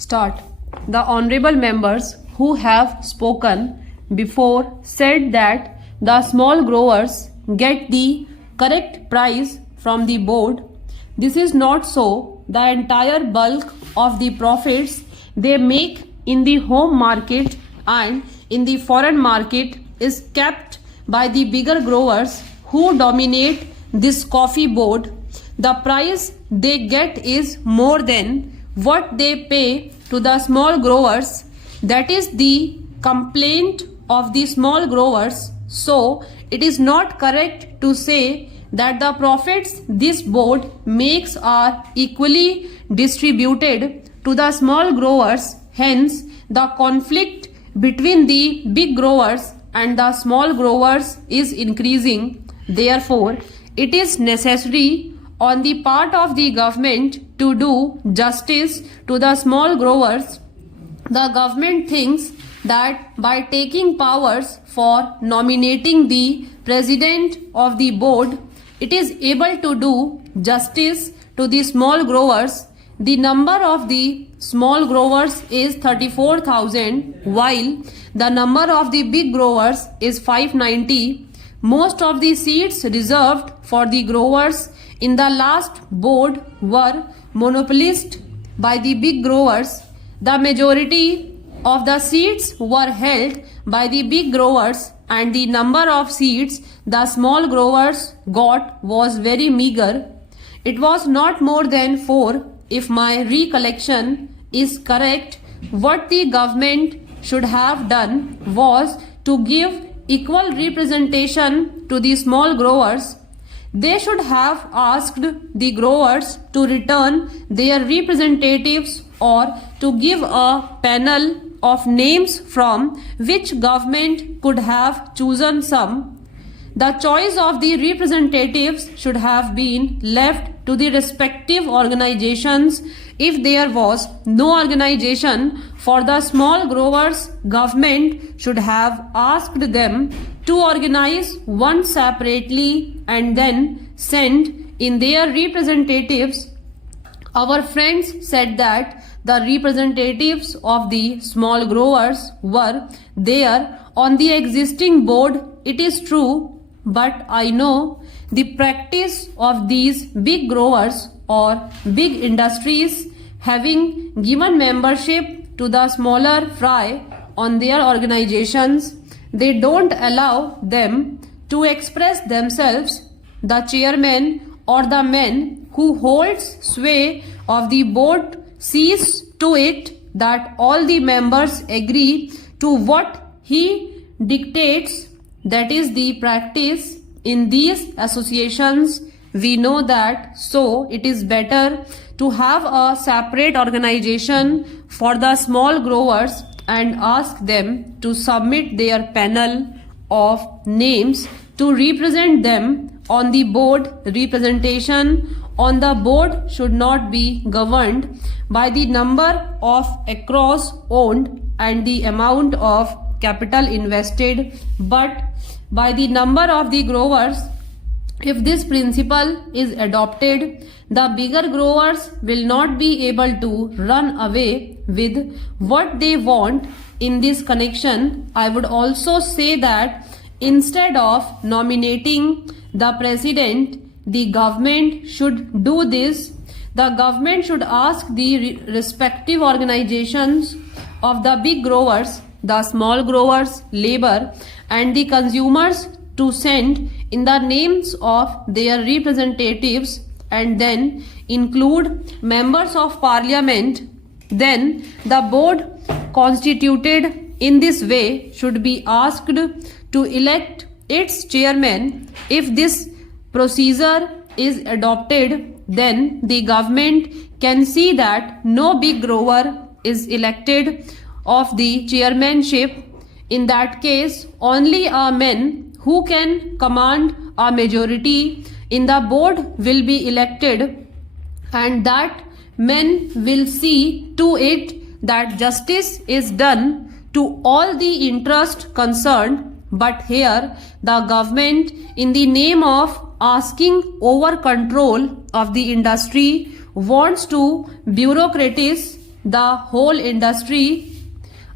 Start. The honorable members who have spoken before said that the small growers get the correct price from the board. This is not so. The entire bulk of the profits they make in the home market and in the foreign market is kept by the bigger growers who dominate this coffee board. The price they get is more than what they pay to the small growers. That is the complaint of the small growers. So it is not correct to say that the profits this board makes are equally distributed to the small growers. Hence, the conflict between the big growers and the small growers is increasing. Therefore, it is necessary on the part of the government to do justice to the small growers. The government thinks that by taking powers for nominating the president of the board, it is able to do justice to the small growers. The number of the small growers is 34,000 while the number of the big growers is 590. Most of the seats reserved for the growers in the last board were monopolized by the big growers. The majority of the seats were held by the big growers and the number of seats the small growers got was very meager. It was not more than 4. If my recollection is correct, what the government should have done was to give equal representation to the small growers. They should have asked the growers to return their representatives or to give a panel of names from which government could have chosen some. The choice of the representatives should have been left to the respective organizations. If there was no organization for the small growers, government should have asked them to organize one separately and then send in their representatives. Our friends said that the representatives of the small growers were there on the existing board. It is true, but I know the practice of these big growers or big industries having given membership to the smaller fry on their organizations. They don't allow them to express themselves. The chairman or the man who holds sway of the board sees to it that all the members agree to what he dictates. That is the practice in these associations. We know that, so it is better to have a separate organization for the small growers and ask them to submit their panel of names to represent them on the board. Representation on the board should not be governed by the number of acres owned and the amount of capital invested, but by the number of the growers. If this principle is adopted, the bigger growers will not be able to run away with what they want. In this connection, I would also say that instead of nominating the president, the government should do this. The government should ask the respective organizations of the big growers, the small growers, labor, and the consumers to send in the names of their representatives and then include members of parliament. Then the board constituted in this way should be asked to elect its chairman. If this procedure is adopted, then the government can see that no big grower is elected of the chairmanship. In that case, only a man who can command a majority in the board will be elected, and that men will see to it that justice is done to all the interest concerned. But here the government, in the name of asking over control of the industry, wants to bureaucratize the whole industry.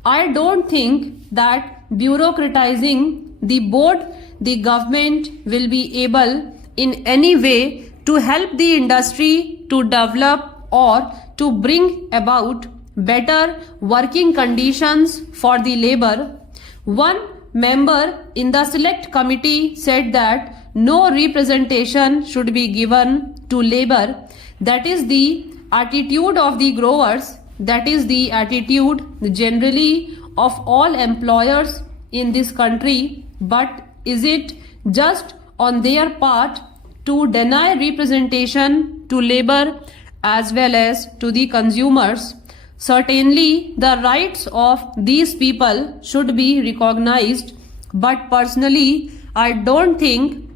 I don't think that bureaucratizing the board, the government will be able in any way to help the industry to develop or to bring about better working conditions for the labor. One member in the select committee said that no representation should be given to labor. That is the attitude of the growers. That is the attitude generally of all employers in this country. But is it just on their part to deny representation to labor as well as to the consumers? Certainly, the rights of these people should be recognized, but personally, I don't think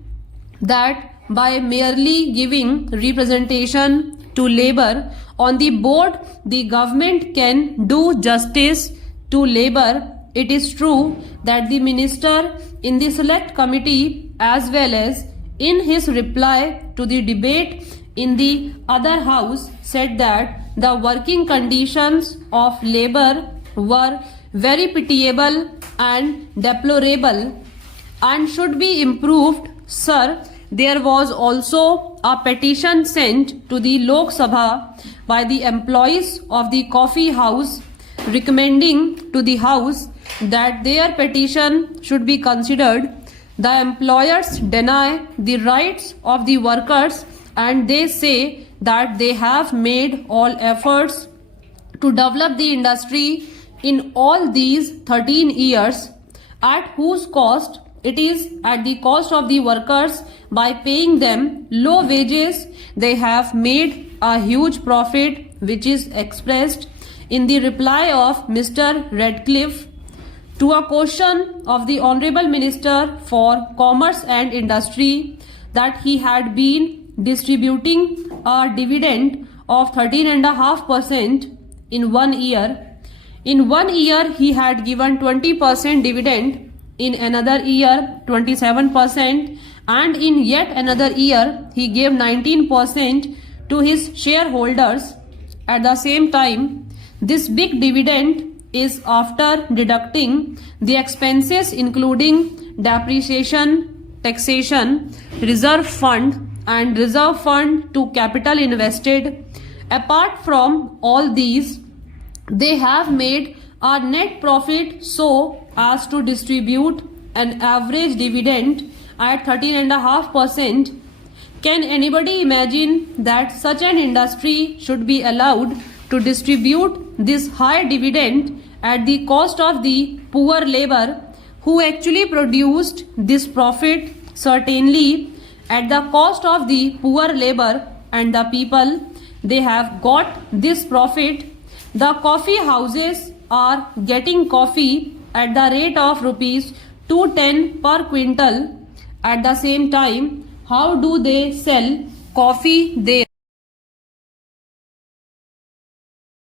that by merely giving representation to labor on the board, the government can do justice to labor. It is true that the minister in the select committee as well as in his reply to the debate in the other house said that the working conditions of labor were very pitiable and deplorable and should be improved. Sir, there was also a petition sent to the Lok Sabha by the employees of the coffee house recommending to the house that their petition should be considered. The employers deny the rights of the workers and they say that they have made all efforts to develop the industry in all these 13 years, at whose cost? It is at the cost of the workers. By paying them low wages, they have made a huge profit, which is expressed in the reply of Mr. Radcliffe to a question of the Honorable Minister for Commerce and Industry that he had been distributing a dividend of 13.5% in 1 year. In 1 year, he had given 20% dividend, in another year 27%, and in yet another year he gave 19% to his shareholders. At the same time, this big dividend is after deducting the expenses including depreciation, taxation, reserve fund and reserve fund to capital invested. Apart from all these, they have made a net profit so as to distribute an average dividend at 13.5%. Can anybody imagine that such an industry should be allowed to distribute this high dividend at the cost of the poor labor who actually produced this profit? Certainly, at the cost of the poor labor and the people, they have got this profit. The coffee houses are getting coffee at the rate of rupees 210 per quintal. At the same time, how do they sell coffee there?